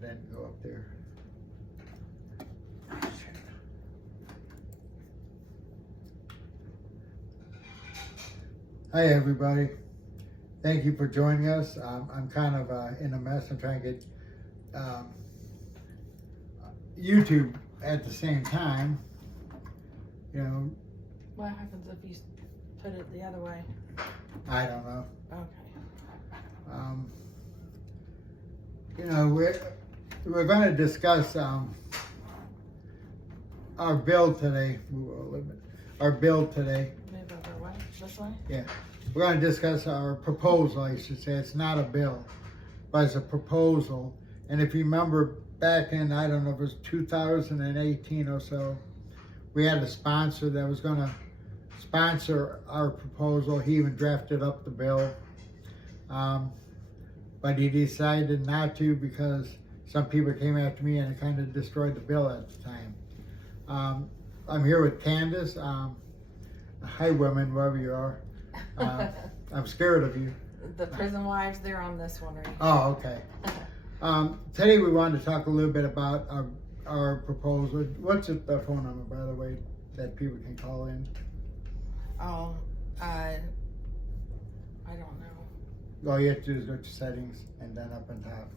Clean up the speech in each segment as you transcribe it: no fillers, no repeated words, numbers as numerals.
then go up there. Hi everybody, thank you for joining us. I'm kind of in a mess. I'm trying to get YouTube at the same time. You know, what happens if you put it the other way? I don't know. Okay. You know, we're going to discuss our bill today. Our bill today. Move over way? This way? Yeah. We're going to discuss our proposal, I should say. It's not a bill, but it's a proposal. And if you remember back in, I don't know, it was 2018 or so, we had a sponsor that was going to sponsor our proposal. He even drafted up the bill. But he decided not to because some people came after me and it kind of destroyed the bill at the time. I'm here with Candace. Hi, women, wherever you are. I'm scared of you. The prison wives, they're on this one, right? Oh, okay. Today we wanted to talk a little bit about our proposal. What's the phone number, by the way, that people can call in? Oh, I don't know. All you have to do is go to settings and then up on top.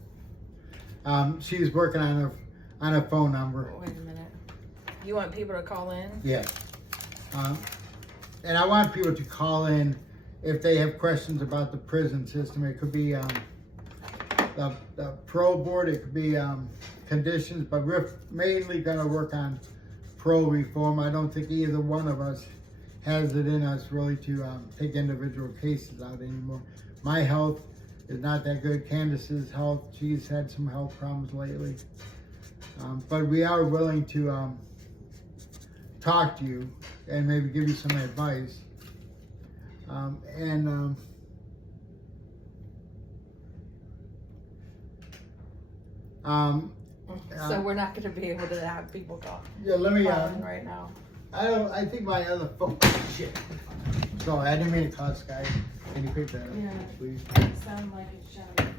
She's working on a phone number. Wait a minute. You want people to call in? Yeah. And I want people to call in if they have questions about the prison system. It could be the parole board, it could be conditions, but we're mainly going to work on parole reform. I don't think either one of us has it in us really to take individual cases out anymore. My health is not that good. Candace's health, she's had some health problems lately. But we are willing to talk to you and maybe give you some advice. So we're not going to be able to have people call. Yeah, let me. In right now. I think my other phone. Shit. Sorry, I didn't mean to cuss, guys. Can you pick that up, please? Sound like it's shouting.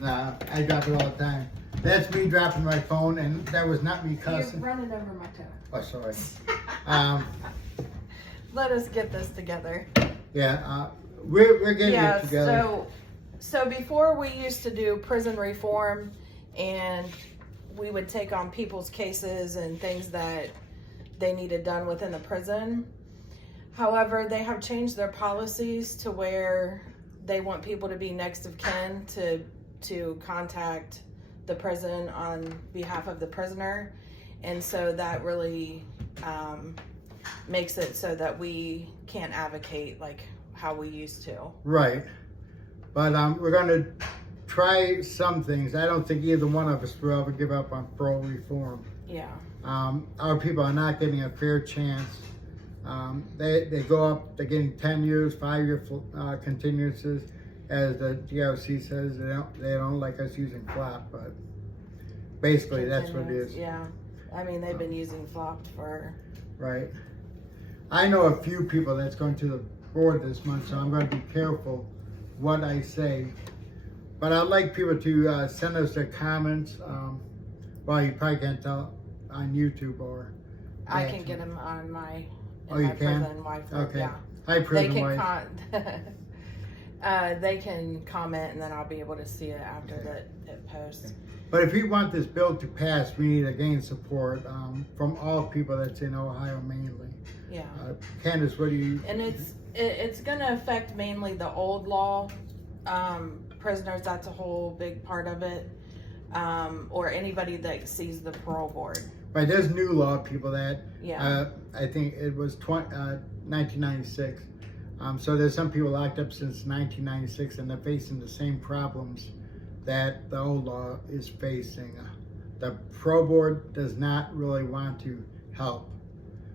Nah, I drop it all the time. That's me dropping my phone, and that was not me cussing. You're running over my toe. Oh, sorry. Let us get this together. Yeah, we're getting it together. So before we used to do prison reform, and we would take on people's cases and things that they needed done within the prison. However, they have changed their policies to where they want people to be next of kin to contact the prison on behalf of the prisoner. And so that really makes it so that we can't advocate like how we used to. Right. But we're going to try some things. I don't think either one of us will ever give up on parole reform. Yeah. Our people are not getting a fair chance. They go up, they're getting 10 years, 5-year continuances. As the GOC says, they don't like us using flop, but basically that's what it is. Yeah. I mean, they've been using flop for... Right. I know a few people that's going to the board this month, so I'm going to be careful what I say. But I'd like people to send us their comments. Well, you probably can't tell on YouTube or... I can get them on my... Oh, you can? Prison wife. Okay. Yeah. Hi, prison wife. They can comment, and then I'll be able to see it after it posts. Okay. But if we want this bill to pass, we need to gain support from all people that's in Ohio mainly. Yeah. Candace, what do you... And it's going to affect mainly the old law prisoners. That's a whole big part of it. Or anybody that sees the parole board. Right, there's new law people that, yeah. I think it was 1996. So there's some people locked up since 1996 and they're facing the same problems that the old law is facing. The parole board does not really want to help.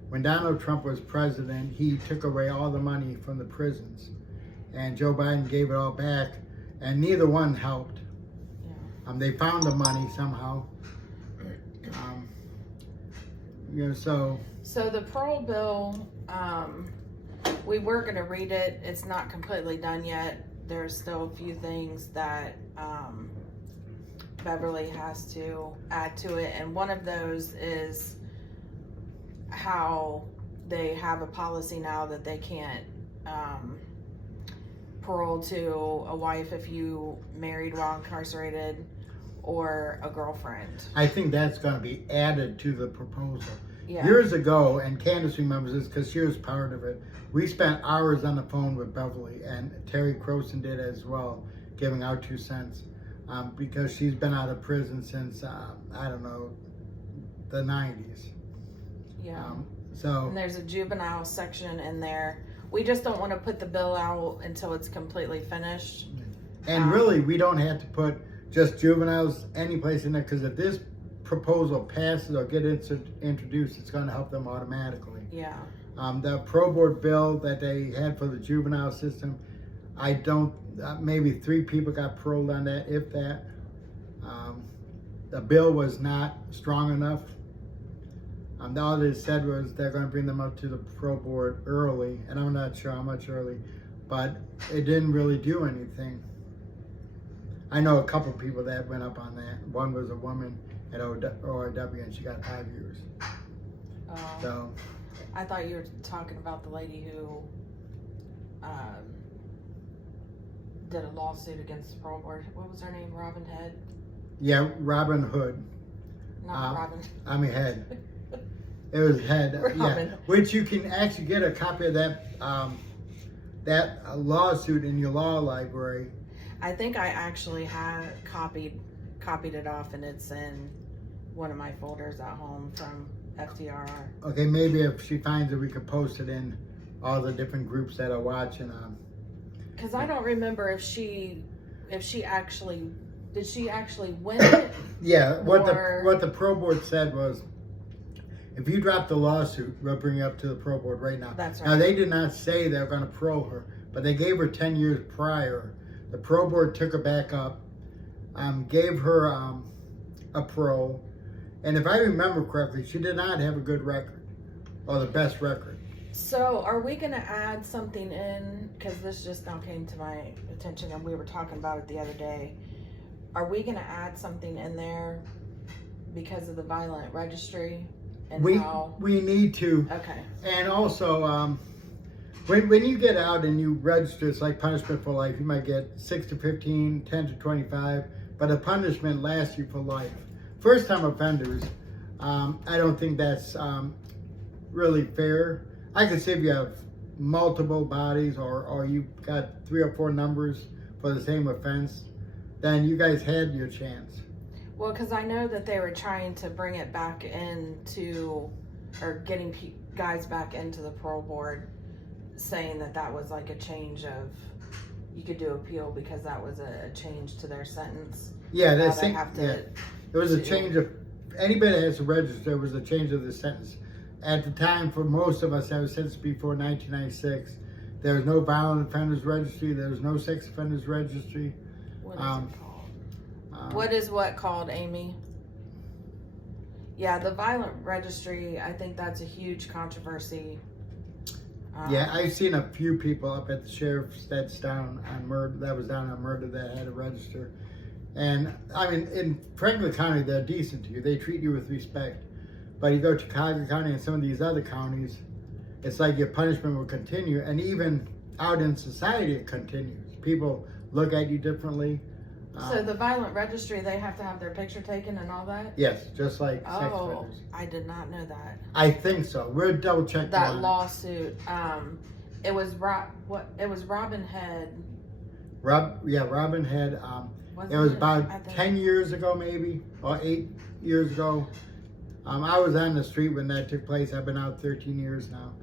When Donald Trump was president, he took away all the money from the prisons. And Joe Biden gave it all back, and neither one helped. Yeah. They found the money somehow. So the parole bill, we were going to read it. It's not completely done yet. There's still a few things that Beverly has to add to it, and one of those is how they have a policy now that they can't parole to a wife if you married while incarcerated or a girlfriend. I think that's going to be added to the proposal. Yeah. Years ago, and Candace remembers this because she was part of it, we spent hours on the phone with Beverly, and Terry Croson did as well, giving our 2 cents, because she's been out of prison since, I don't know, the 90s. Yeah. So And there's a juvenile section in there. We just don't want to put the bill out until it's completely finished. And really, we don't have to put just juveniles any place in there, because if this proposal passes or gets introduced, it's going to help them automatically. Yeah. The pro board bill that they had for the juvenile system, I don't, maybe 3 people got paroled on that, if that. The bill was not strong enough. All they said was they're going to bring them up to the pro board early, and I'm not sure how much early, but it didn't really do anything. I know a couple people that went up on that. One was a woman at ORW, and she got 5 years. So I thought you were talking about the lady who did a lawsuit against the parole board. What was her name? Robin Head? yeah, Robin Hood. Not Robin. I mean Head. It was Head. Yeah, Robin. which you can actually get a copy of that lawsuit in your law library. I think I actually had copied it off, and it's in one of my folders at home from FDRR. Okay, maybe if she finds it, we could post it in all the different groups that are watching. Because I don't remember if she actually win it. Yeah, what Or- the pro board said was, if you drop the lawsuit, we'll bring you up to the pro board right now. That's right. Now, they did not say they're going to parole her, but they gave her 10 years prior. The pro board took her back up, gave her a parole, and if I remember correctly, she did not have a good record, or the best record. So are we going to add something in, because this just now came to my attention and we were talking about it the other day. Are we going to add something in there because of the violent registry and how? We need to. Okay. And also, when you get out and you register, it's like punishment for life. You might get 6 to 15, 10 to 25, but the punishment lasts you for life. First time offenders, I don't think that's really fair. I could say if you have multiple bodies or you got 3 or 4 numbers for the same offense, then you guys had your chance. Well, because I know that they were trying to bring it back into, or getting guys back into the parole board, saying that was like a change of, you could do appeal because that was a change to their sentence. Yeah, Now that's they have to. yeah. There was a change of, anybody that has to register, there was a change of the sentence. At the time, for most of us that was sentenced before 1996, there was no violent offenders registry, there was no sex offenders registry. What is it called? What is what called, Amy? Yeah, the violent registry, I think that's a huge controversy. Yeah, I've seen a few people up at the sheriff's that's down on murder, that had to register. And I mean, in Franklin County, they're decent to you. They treat you with respect. But you go to Cuyahoga County and some of these other counties, it's like your punishment will continue. And even out in society, it continues. People look at you differently. So the violent registry, they have to have their picture taken and all that? Yes, just like sex Oh, offenders. I did not know that. I think so. We'll double check That on lawsuit, it was Robin Head. Robin Head. It was about 10 years ago, maybe, or 8 years ago. I was on the street when that took place. I've been out 13 years now.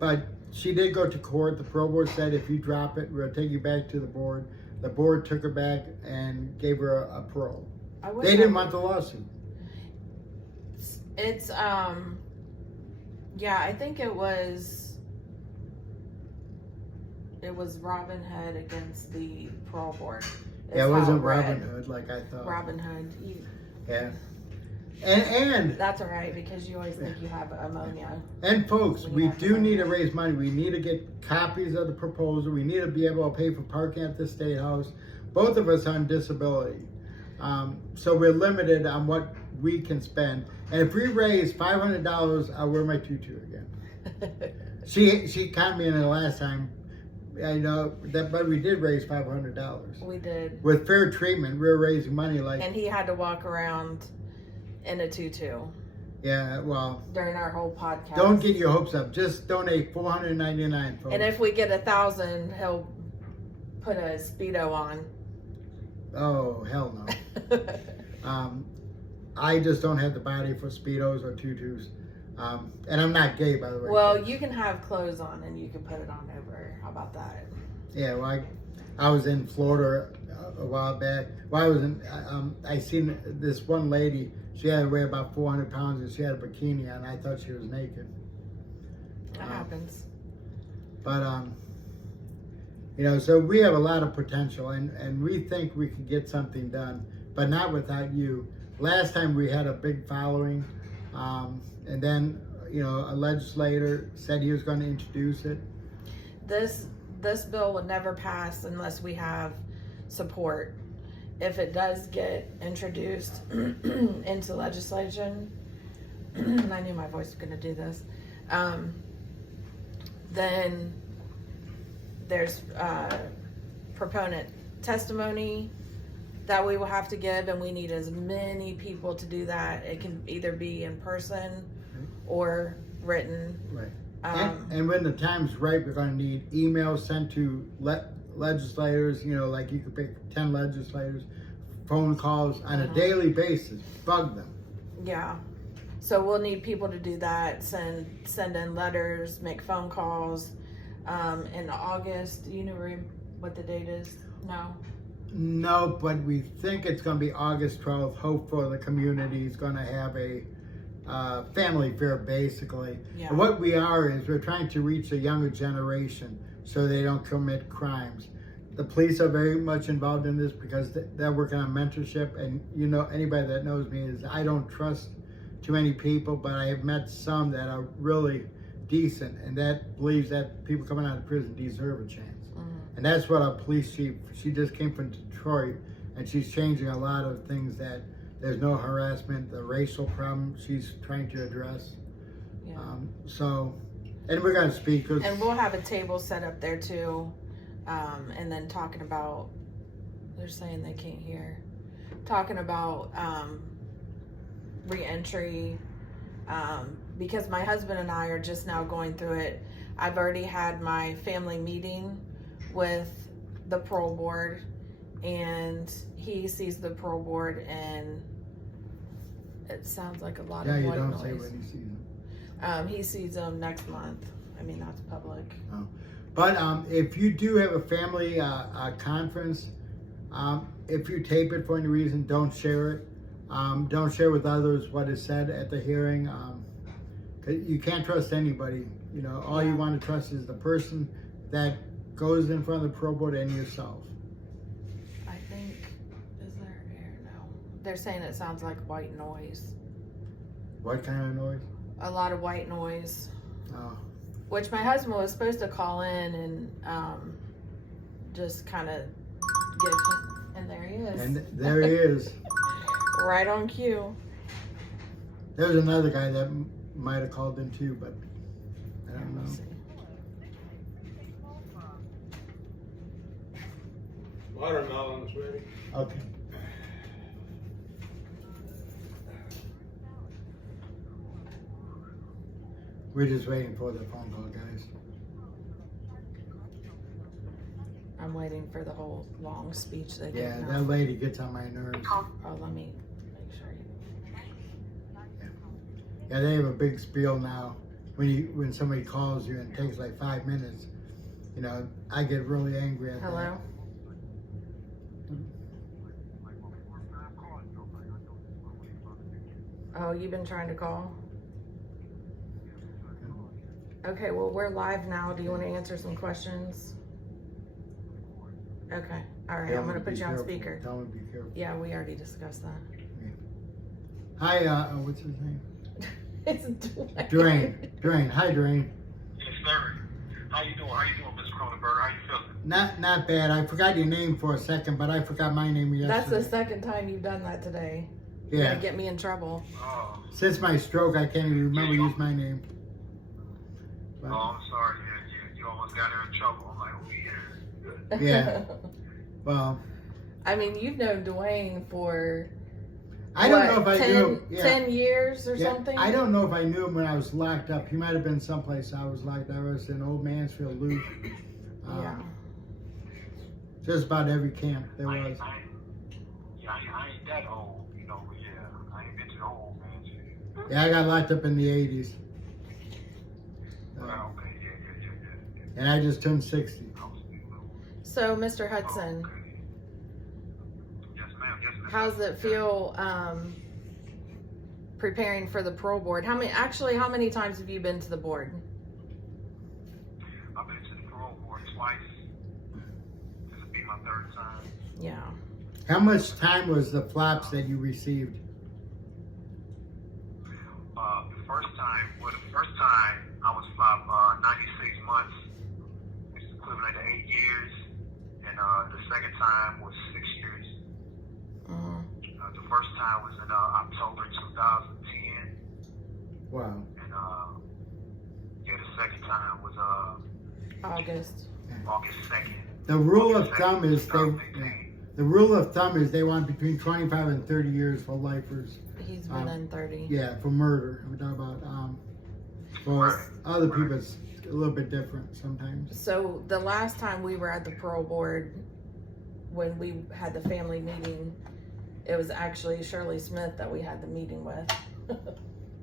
But she did go to court. The parole board said, if you drop it, we'll take you back to the board. The board took her back and gave her a parole. They didn't want the lawsuit. It's, yeah, I think it was Robin Hood against the parole board. Yeah, it wasn't Robin Hood like I thought. Robin Hood. Yeah. And that's all right, because you always think you have ammonia. And folks, we do need to raise money. We need to get copies of the proposal. We need to be able to pay for parking at the State House. Both of us on disability. So we're limited on what we can spend. And if we raise $500, I'll wear my tutu again. She caught me in it last time. I know that, but we did raise $500. We did. With fair treatment, we were raising money like. And he had to walk around in a tutu. Yeah, well. During our whole podcast. Don't get your hopes up. Just donate $499, folks. And if we get 1,000, he'll put a Speedo on. Oh, hell no. I just don't have the body for Speedos or tutus. And I'm not gay, by the way. Well, you can have clothes on and you can put it on over. How about that? Yeah, well, I was in Florida a while back. Well, I was in, I seen this one lady, she had to weigh about 400 pounds and she had a bikini on. I thought she was naked. That happens. But, you know, so we have a lot of potential and we think we can get something done, but not without you. Last time we had a big following, and then, you know, a legislator said he was going to introduce it. This bill would never pass unless we have support. If it does get introduced into legislation, and I knew my voice was going to do this, then there's proponent testimony that we will have to give, and we need as many people to do that. It can either be in person or written. Right. And when the time's right, we're going to need emails sent to legislators, you know, like you could pick 10 legislators, phone calls on a daily basis, bug them. Yeah. So we'll need people to do that, send in letters, make phone calls. In August, you know what the date is? No? No, but we think it's going to be August 12th. Hope for the community is going to have a family fair, basically. Yeah. And what we are is we're trying to reach a younger generation so they don't commit crimes. The police are very much involved in this because they're working on mentorship. And, you know, anybody that knows me is I don't trust too many people, but I have met some that are really decent and that believes that people coming out of prison deserve a chance. And that's what our police chief, she just came from Detroit, and she's changing a lot of things that there's no harassment, the racial problem she's trying to address. Yeah. And we're going to speak. And we'll have a table set up there too, and then talking about, they're saying they can't hear, talking about re-entry, because my husband and I are just now going through it. I've already had my family meeting with the parole board, and he sees the parole board, and it sounds like a lot of white noise. Yeah, you don't say when he sees them. He sees them next month. I mean, that's public. Oh. But if you do have a family conference, if you tape it for any reason, don't share it. Don't share with others what is said at the hearing. You can't trust anybody. You know, all you want to trust is the person that goes in front of the parole board and yourself. I think, is there air? No. They're saying it sounds like white noise. What kind of noise? A lot of white noise. Oh. Which my husband was supposed to call in and just kind of give him, and there he is. And there he is. Right on cue. There's another guy that might have called in too, but I don't know. We'll see. Watermelon's ready. Okay. We're just waiting for the phone call, guys. I'm waiting for the whole long speech they Yeah, give that lady gets on my nerves. Oh, let me make sure you... Yeah, they have a big spiel now. When somebody calls you and it takes like 5 minutes, you know, I get really angry at that. Hello? Oh, you've been trying to call? Okay, well, we're live now. Do you want to answer some questions? Okay, all right, I'm going to put you on speaker. Tell me to be careful. Yeah, we already discussed that. Hi, what's his name? It's Dwayne. Dwayne. Hi, Dwayne. Yes, sir. How you doing? How you doing, Ms. Cronenberg? How you feeling? Not bad. I forgot your name for a second, but I forgot my name That's yesterday. the second time you've done that today. You're Yeah. gonna get me in trouble. Oh, Since my stroke, I can't even remember use my name. But, I'm sorry. You almost got her in trouble. I'm like, oh yeah. yeah. Well, I mean, you've known Dwayne for I don't know if I 10, knew. Yeah. 10 years or Yeah, something. I don't know if I knew him when I was locked up. He might have been someplace I was locked up. I was in Old Mansfield Loop. Yeah. Just about every camp there I was. ain't that old, you know, but yeah, I ain't been to the old man. Yeah, I got locked up in the 80s. Well, okay, yeah. And I just turned 60. So, Mr. Hudson, Okay. Yes, ma'am. Yes, ma'am. how's it feel preparing for the parole board? How many times have you been to the board? I've been to the parole board twice. This will be my third time. Yeah. How much time was the flaps that you received? The first time I was flopped 96 months, which is equivalent to 8 years, and the second time was 6 years. Mhm. The first time was in October 2010, Wow. and the second time was August. August 2nd. The rule of 2nd, thumb is 2018. they want between 25 and 30 years for lifers. He's been in 30. Yeah, for murder. I'm talking about. For other people, it's a little bit different sometimes. So the last time we were at the parole board, when we had the family meeting, it was actually Shirley Smith that we had the meeting with.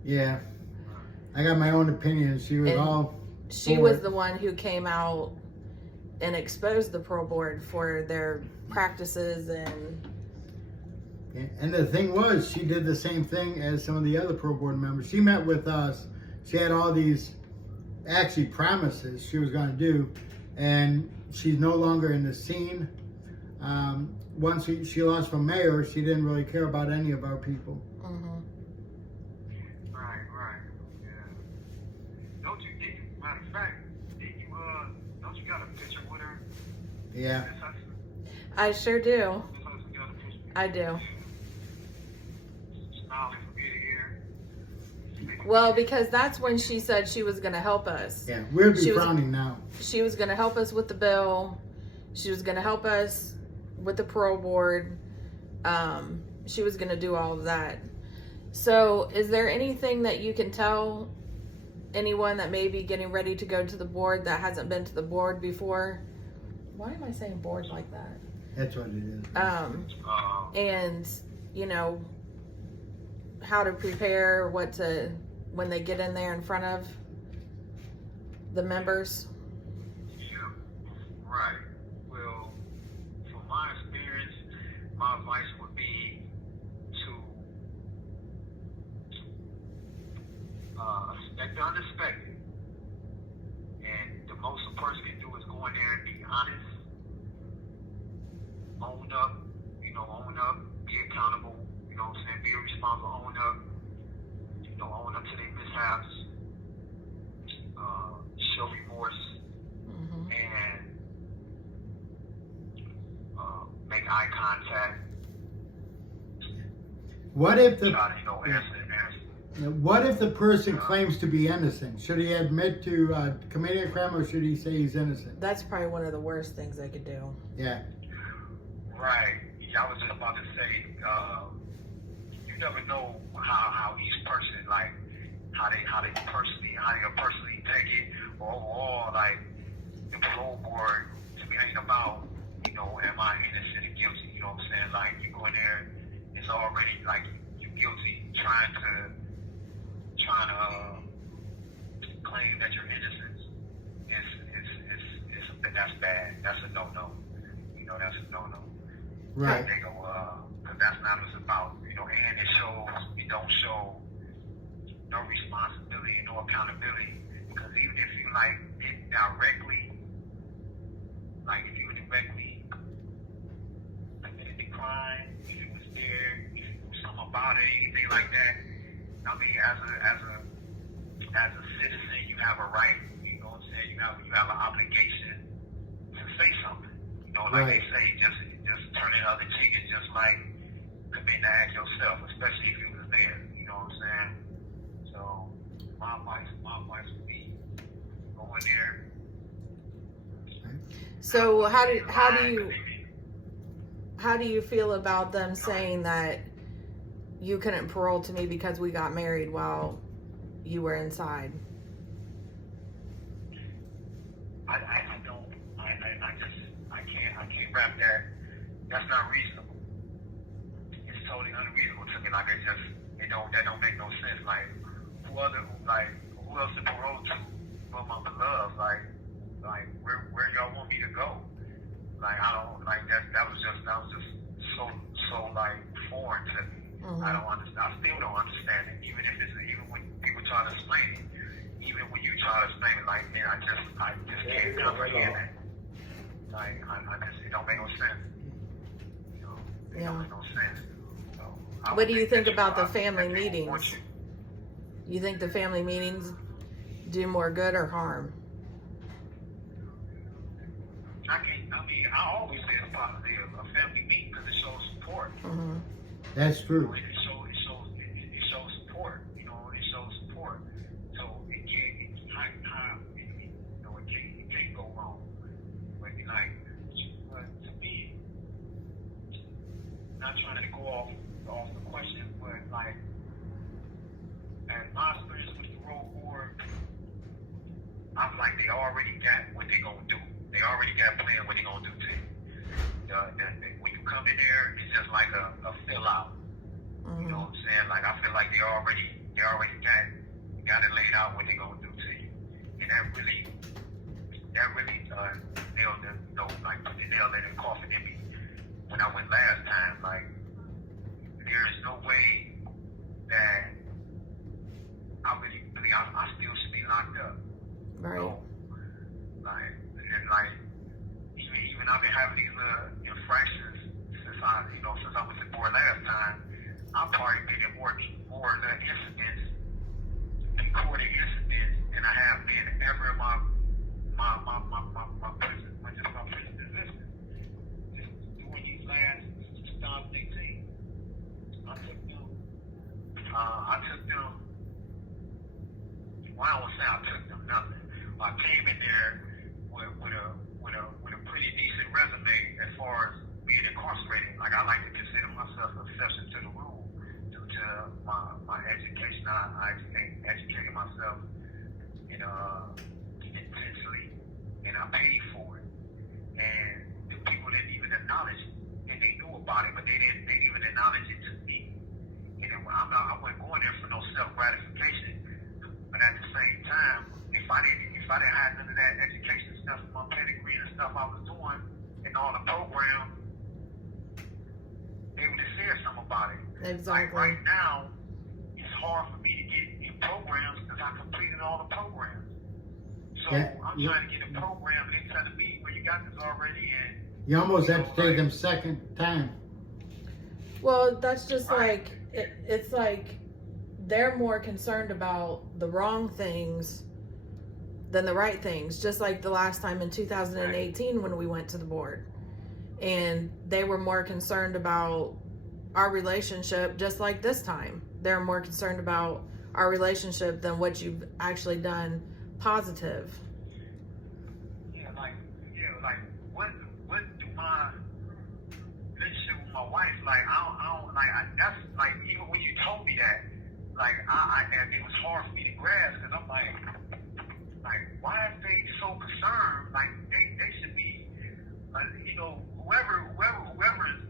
Yeah, I got my own opinion. She was And all. She for was it. the one who came out and exposed the parole board for their practices and Yeah, and the thing was, she did the same thing as some of the other parole board members. She met with us. She had all these actually promises she was going to do, and she's no longer in the scene. Once she lost from mayor, she didn't really care about any of our people. mhm. Right. Yeah. Don't you, matter of fact, don't you got a picture with her? Yeah. Miss Hudson? I sure do. Miss Hudson got a picture? I do. Smiling from ear to ear. Well, because that's when she said she was going to help us. Yeah, we'll be She was- frowning now. She was going to help us with the bill. She was going to help us with the parole board. She was going to do all of that. So, is there anything that you can tell anyone that may be getting ready to go to the board that hasn't been to the board before? Why am I saying board like that? That's what it is. And, you know, how to prepare, when they get in there in front of the members. Yeah, right. Well, from my experience, my advice would be to expect the unexpected. And the most a person can do is go in there and be honest, own up, be accountable, you know what I'm saying, be responsible, own up to their mishaps, show remorse, Mm-hmm. and make eye contact. What if the Try to, answer. What if the person claims to be innocent? Should he admit to committing a crime, or should he say he's innocent? That's probably one of the worst things they could do. Yeah. Right. Yeah, I was just about to say, you never know how each person, like, how they personally take it, or overall, like, the parole board, to me, ain't about, am I innocent or guilty? You know what I'm saying? Like, you go in there, it's already like you guilty, trying to claim that you're innocent is that's bad. That's a no-no. That's a no-no. Right. They go, because that's not what it's about. And it don't show no responsibility, no accountability. Because even if you did directly, if you directly committed the crime, if you was there, if you knew something about it, anything like that, I mean, as a citizen, you have a right. You know what I'm saying? You have an obligation to say something. You know, like Right. they say, just turning the other cheek is just like committing to act yourself, especially if you was there. You know what I'm saying? So my advice would be go in there. So how do you feel about them saying that you couldn't parole to me because we got married while you were inside? I can't wrap that. That's not reasonable. It's totally unreasonable to me. Like that don't make no sense. Like who else to parole to but my beloved? Like where y'all want me to go? Like I don't like that was just so like foreign to me. Mm-hmm. I don't understand. I still don't understand it. Even when people try to explain it, even when you try to explain it, like man, I just can't comprehend that. Like it don't make no sense. You know, it don't make no sense. So, what do you think about the family meetings? You think the family meetings do more good or harm? I always say it's positive. A family meeting because it shows support. Mm-hmm. That's true. It shows support. You know, it shows support. So it can't go wrong. But to me, not trying to go off the question, but like, as my experience with the parole board, I feel like they already got what they gonna do. They already got a plan what they gonna do to you. When you come in there, it's just like a fill out. Mm-hmm. You know what I'm saying? Like I feel like they already got it laid out what they gonna do to you, and that really nailed the like put the nail in the coffin in me when I went last time. Like there is no way that I still should be locked up. Right. So, even I've been having these infractions since I was at board last time. I've probably been in more incidents, recorded incidents, than I have been ever in my prison existence. Just doing these last 2018, I took them. Well, I don't say I took them nothing. I came in there with a pretty decent resume as far as being incarcerated. Like I like to consider myself an exception to the rule due to my education. I educated myself intensely, and I paid for it. And the people didn't even acknowledge it, and they knew about it, but they didn't even acknowledge it to me. And I wasn't going there for no self gratification. But at the same time, if I didn't have none of that education stuff, my pedigree and stuff I was doing, and all the programs, they would have said something about it. Exactly. Like right now, it's hard for me to get in programs because I completed all the programs. So I'm trying to get a program, and they telling me, well, you got this already, and You almost have to take them second time. Well, that's just like it's like they're more concerned about the wrong things than the right things. Just like the last time in 2018 when we went to the board, and they were more concerned about our relationship. Just like this time, they're more concerned about our relationship than what you've actually done positive. What do my relationship with my wife like? That's like even when you told me that, like and it was hard for me to grasp because I'm like why are they so concerned? Like they should be, whoever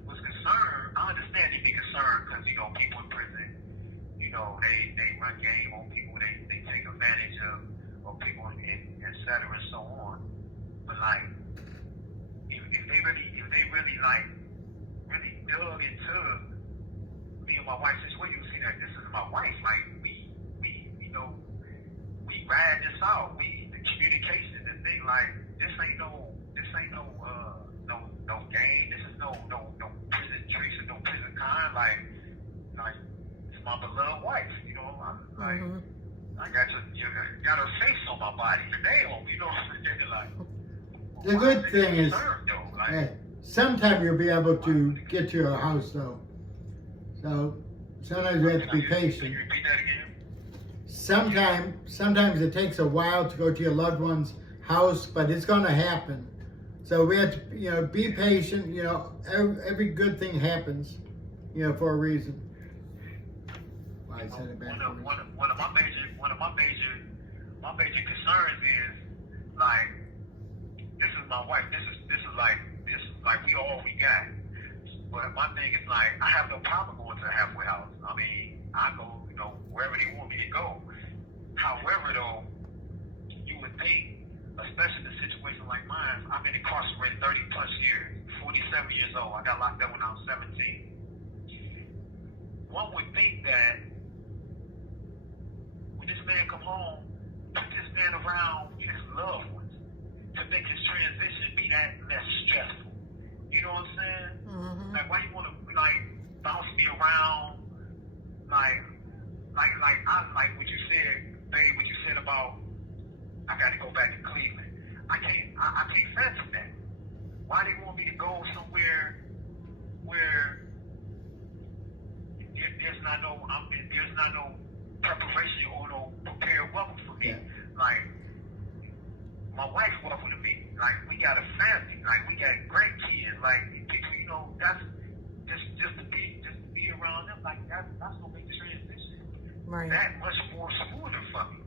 was concerned. I understand they be concerned because people in prison, they run game on people, they take advantage of people and et cetera and so on. But like if they really like really dug into me and my wife's situation, you see that this is my wife. Like we ride this out. The communication, the thing, like this ain't no game. This is no prison tricks or no prison kind. Like it's my beloved wife. Mm-hmm. I got a face on my body. Damn, like The good thing is, concerned, though. Like, hey, sometime you'll be able to get to your house though. So sometimes you have to be Can patient. you repeat that again? Sometimes it takes a while to go to your loved one's house, but it's gonna happen. So we have to, be patient. Every good thing happens, for a reason. Well, I said it backwards. One of my major concerns is like, this is my wife. This is like we all we got. But my thing is like, I have no problem going to a halfway house. I mean, I go, wherever they want me to go. However, though, you would think, especially in a situation like mine, I've been incarcerated 30 plus years, 47 years old. I got locked up when I was 17. One would think that when this man come home, put this man around his loved ones to make his transition be that less stressful. You know what I'm saying? Mm-hmm. Like, why you want to bounce me around? Like what you said, babe. What you said about I got to go back to Cleveland. I can't fathom that. Why they want me to go somewhere where there's not no preparation or no prepared welcome for me? Yeah. Like, my wife welcomed me. Like, we got a family. Like, we got grandkids. Like, people, that's just to be around them. Like, that's gonna make the transition Right. that much more smoother for me.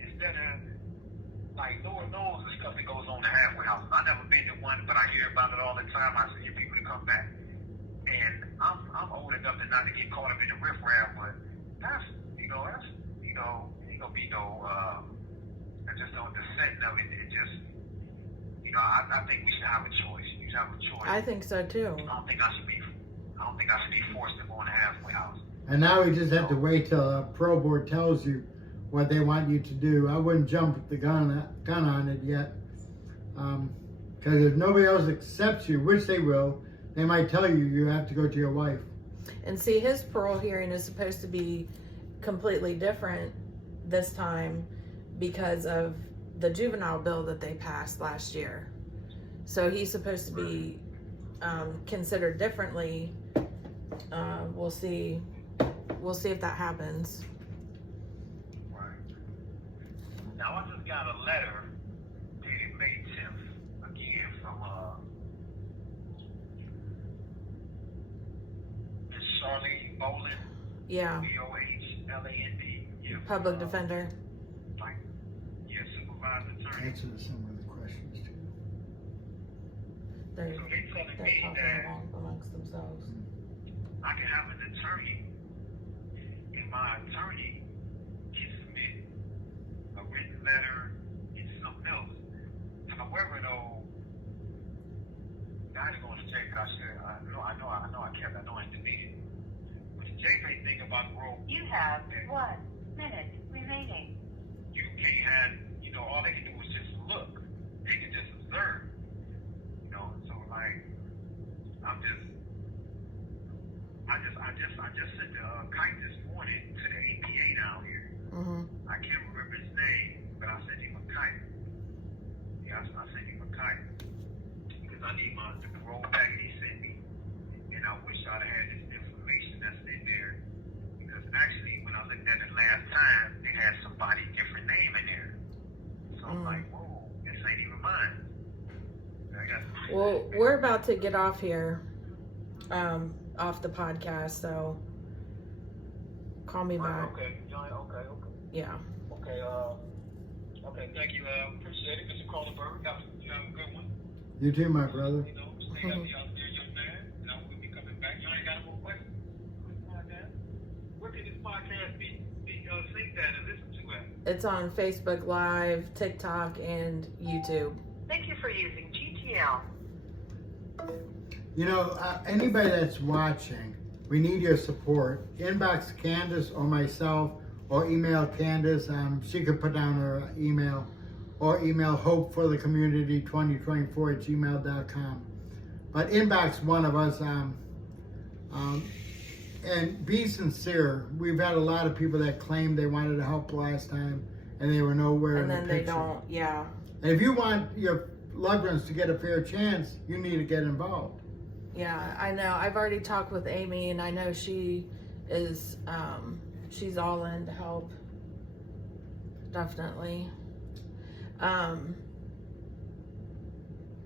Instead of like Lord knows the stuff that goes on in the halfway houses. I never been to one, but I hear about it all the time. I see people to come back, and I'm old enough to not to get caught up in the riffraff, but that's ain't gonna be no. I just don't the setting of it. It just I think we should have a choice. You should have a choice. I think so too. I don't think I should be forced to go in a halfway house. And now we just have to wait till a pro board tells you what they want you to do. I wouldn't jump the gun on it yet, because if nobody else accepts you, which they will, they might tell you have to go to your wife. And see, his parole hearing is supposed to be completely different this time because of the juvenile bill that they passed last year. So he's supposed to be considered differently. We'll see if that happens. Now, I just got a letter dated May 10th, again, from Miss Charlene Boland, Yeah. BOHLAND. Yeah, Public defender. supervisor attorney. Answer to some of the questions too. They're So they telling they're me talking that amongst themselves. I can have an attorney, and my attorney can submit a written letter and something else. However, though, I ain't going to check. I know I deleted. But the JJ thing about the role, You have 1 minute remaining. you can't have, all they can do is just look. They can just observe. So like, I just sent a kite this morning to the APA down here. Mm-hmm. I can't remember his name, but I sent him a kite. Yeah, I sent him a kite because I need the parole packet he sent me, and I wish I'd had this information that's in there. Because actually, when I looked at it last time, they had somebody different name in there. So I'm like, whoa, this ain't even mine. Well, we're about to get off here, off the podcast, so call me back. Okay. Yeah. Okay, thank you. Appreciate it, Mr. Cronenberg. You have a good one. You too, my brother. Stay happy out there, young man. And I will be coming back. You ain't got no more questions? Where can this podcast be synced at and listened to at? It's on Facebook Live, TikTok, and YouTube. Thank you for using GTL. Anybody that's watching, we need your support. Inbox Candace or myself, or email Candace. She could put down her email, or email hopeforthecommunity2024@gmail.com. But inbox one of us, and be sincere. We've had a lot of people that claimed they wanted to help last time, and they were nowhere And in the then they picture. don't, yeah. And if you want your loved ones to get a fair chance, you need to get involved. Yeah, I know. I've already talked with Amy, and I know she is, she's all in to help. Definitely.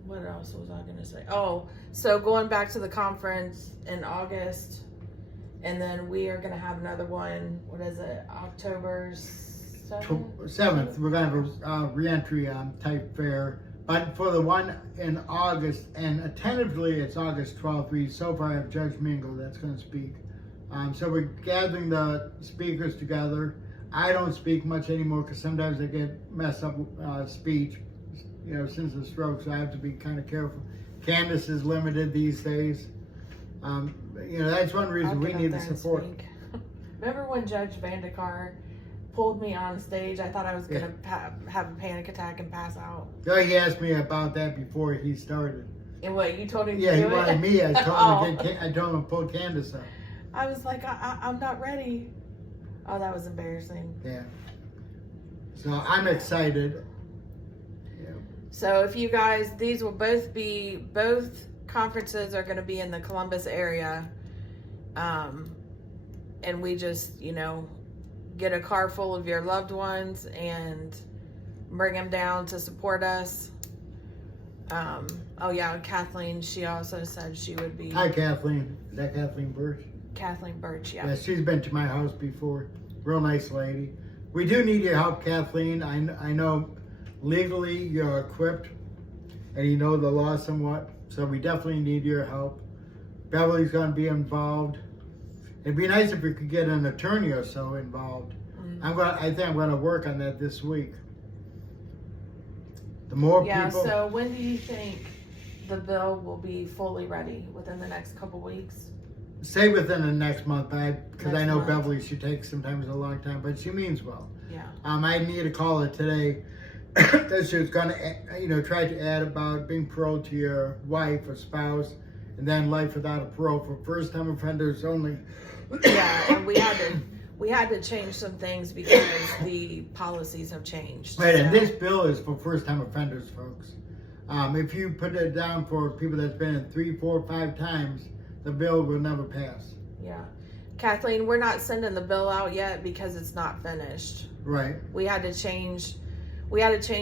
What else was I gonna say? Oh, so going back to the conference in August, and then we are gonna have another one. What is it? October 7th, we're gonna have a reentry type fair. But for the one in August, and tentatively it's August 12th, we so far have Judge Mingo that's going to speak. So we're gathering the speakers together. I don't speak much anymore because sometimes I get messed up speech, since the stroke, so I have to be kind of careful. Candace is limited these days. That's one reason we need the support. Remember when Judge Vandekar pulled me on stage? I thought I was gonna have a panic attack and pass out. So he asked me about that before he started. And what, you told him Yeah, to he do wanted it? me. I told him to pull Candace up. I was like, I'm not ready. Oh, that was embarrassing. Yeah. So I'm excited. Yeah. So if you guys, these will both conferences are gonna be in the Columbus area. And we just, get a car full of your loved ones and bring them down to support us. Oh yeah, Kathleen, she also said she would be. Hi, Kathleen. Is that Kathleen Birch? Kathleen Birch, yeah. Yeah, she's been to my house before. Real nice lady. We do need your help, Kathleen. I know legally you're equipped and you know the law somewhat, so we definitely need your help. Beverly's going to be involved. It'd be nice if we could get an attorney or so involved. Mm-hmm. I think I'm going to work on that this week. The more people. So when do you think the bill will be fully ready? Within the next couple weeks? Say within the next month, because I know month. Beverly, she takes sometimes a long time, but she means well. Yeah. I need to call her today. That she was going to, try to add about being paroled to your wife or spouse, and then life without a parole for first-time offenders only. Yeah, and we had to change some things because the policies have changed. Right, and this bill is for first-time offenders, folks. If you put it down for people that's been in 3, 4, 5 times, the bill will never pass. Yeah. Kathleen, we're not sending the bill out yet because it's not finished. Right. We had to change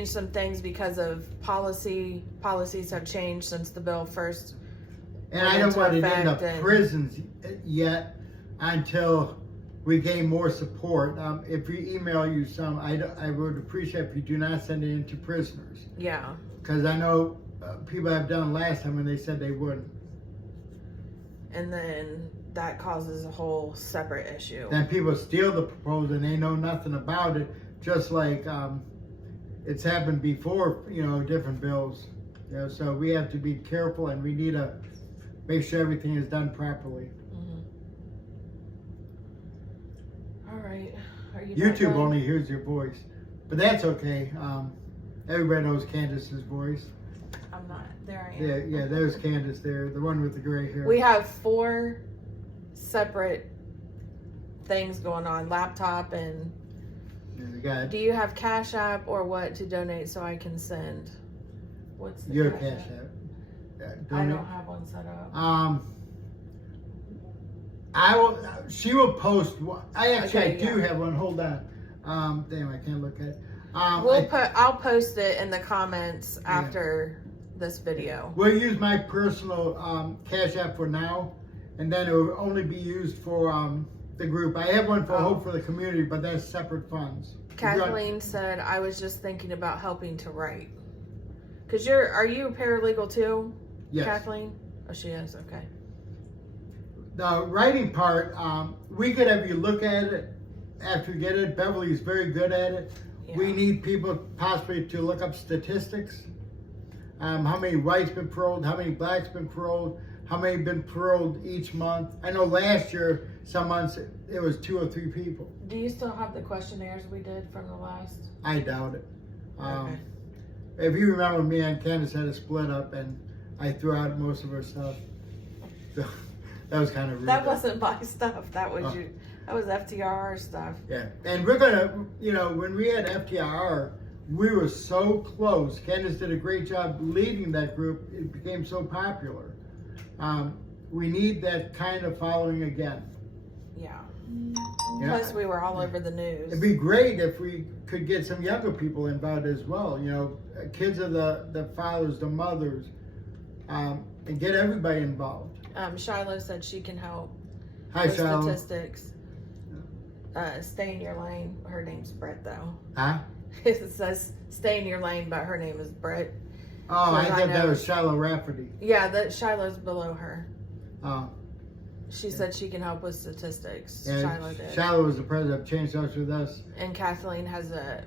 some things because of policy. Policies have changed since the bill first. And I don't want it in the and prisons yet until we gain more support. If we email you some, I would appreciate if you do not send it into prisoners. Yeah. Because I know people have done last time and they said they wouldn't. And then that causes a whole separate issue. Then people steal the proposal and they know nothing about it, just like it's happened before, different bills. So we have to be careful and we need to make sure everything is done properly. All right. Are you YouTube only hears your voice, but that's okay. Everybody knows Candace's voice. I'm not. There I am. Yeah, there's Candace there, the one with the gray hair. We have 4 separate things going on. Laptop and. Yeah, we got Do you have Cash App or what to donate so I can send? What's the your Cash Cash App? App. I don't have one set up. She will post. I do yeah. have one. Hold on. Damn, I can't look at it. I'll post it in the comments after this video. We'll use my personal Cash App for now, and then it will only be used for the group. I have one for Hope for the Community, but that's separate funds. Kathleen said, I was just thinking about helping to write. Cause are you a paralegal too? Yes. Kathleen? Oh, she is, okay. The writing part, we could have you look at it after you get it. Beverly's very good at it. Yeah. We need people possibly to look up statistics. How many whites been paroled, how many blacks been paroled, how many been paroled each month. I know last year, some months, it was 2 or 3 people. Do you still have the questionnaires we did from the last? I doubt it. Okay. If you remember, me and Candace had a split up and I threw out most of her stuff. So that was kind of rude. That wasn't my stuff. That was that was FTR stuff. Yeah, and we're gonna, when we had FTR, we were so close. Candace did a great job leading that group. It became so popular. We need that kind of following again. Yeah. Yeah. Plus, we were all over the news. It'd be great if we could get some younger people involved as well. You know, kids of the fathers, the mothers, and get everybody involved. Shiloh said she can help Hi, with Shiloh. statistics. Stay in your lane. Her name's Brett, though. Huh? It says stay in your lane, but her name is Brett. Oh, I Because I thought that know- was Shiloh Rafferty. Yeah, that Shiloh's below her. Oh, She said she can help with statistics. yeah. Shiloh did. Shiloh was the president of Change Talks with Us. And Kathleen has a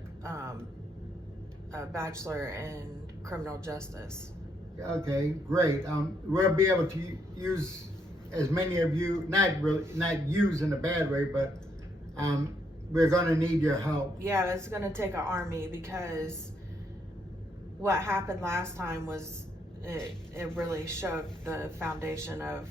bachelor in criminal justice. Okay, great. We'll be able to use as many of you, not use in a bad way, but we're going to need your help. Yeah, it's going to take an army because what happened last time was it really shook the foundation of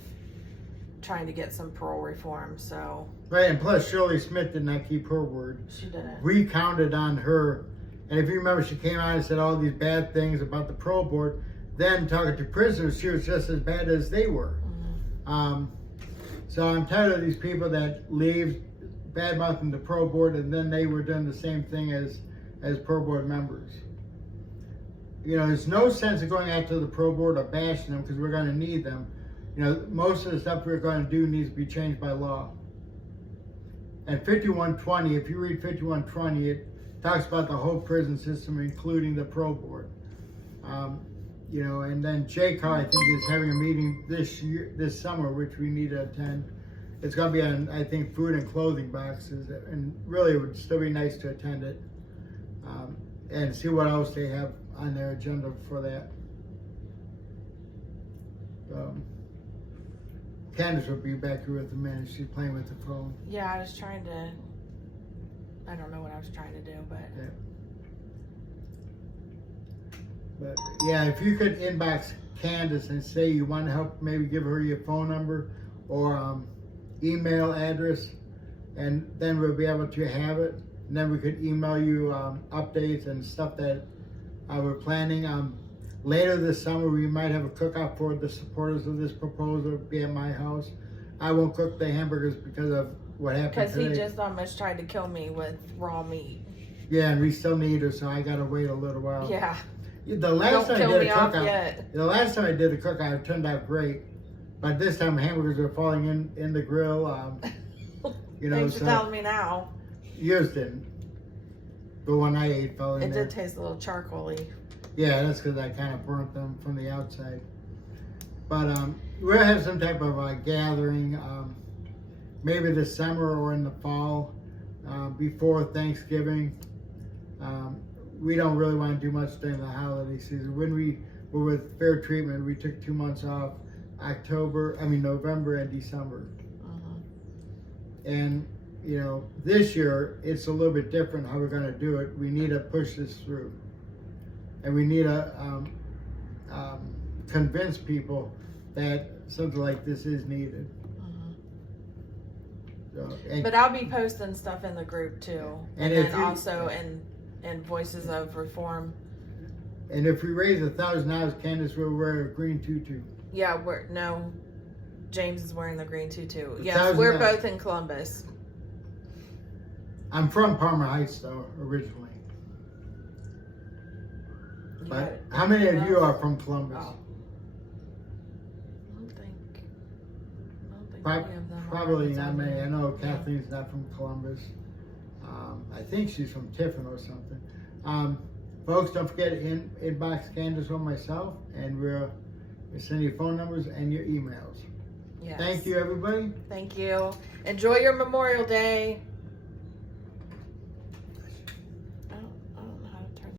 trying to get some parole reform. So Right, and plus Shirley Smith did not keep her word. she didn't. We counted on her. And if you remember, she came out and said all these bad things about the parole board. Then talking to prisoners, she was just as bad as they were. Mm-hmm. So I'm tired of these people that leave bad-mouthing the parole board, and then they were doing the same thing as parole board members. You know, there's no sense of going after the parole board or bashing them because we're going to need them. You know, most of the stuff we're going to do needs to be changed by law. And 5120, if you read 5120, it talks about the whole prison system, including the parole board. You know, and then JCAR, I think, is having a meeting this summer, which we need to attend. It's going to be on, I think, food and clothing boxes, and really it would still be nice to attend it and see what else they have on their agenda for that. Candace will be back here with a minute. She's playing with the phone. Yeah, I was trying to. I don't know what I was trying to do, but Yeah. But yeah, if you could inbox Candace and say you want to help, maybe give her your phone number or email address, and then we'll be able to have it. And then we could email you updates and stuff that we're planning. Later this summer, we might have a cookout for the supporters of this proposal. Be at my house. I won't cook the hamburgers because of what happened because today. he just almost tried to kill me with raw meat. Yeah, and we still need her, so I gotta wait a little while. Yeah. The last Don't time I kill did a me off cookout, yet. the last time I did a cookout, it turned out great. But this time hamburgers are falling in the grill. You know, Thanks for so telling me now. yours didn't. The one I ate fell in It there. did taste a little charcoaly. Yeah, that's because I kind of burnt them from the outside. But we'll have some type of gathering, maybe this summer or in the fall, before Thanksgiving. We don't really want to do much during the holiday season. When we were with Fair Treatment, we took 2 months off, November and December. And, you know, this year, it's a little bit different how we're going to do it. We need to push this through. And we need to convince people that something like this is needed. So, and, But I'll be posting stuff in the group too, And and if then you- also in Voices of Reform. and if we raise $1,000, Candace will wear a green tutu. Yeah, James is wearing the green tutu. Yes, $1,000. we're both in Columbus. I'm from Palmer Heights, though, originally. You But got it. how many of you Else? are from Columbus? Oh. I don't think Prob- any of them are Probably from not many. I Zambia. know Kathleen's not from Columbus. I think she's from Tiffin or something. Folks, don't forget inbox Candace or myself, and we'll send you phone numbers and your emails. Yes. Thank you, everybody. Thank you. Enjoy your Memorial Day.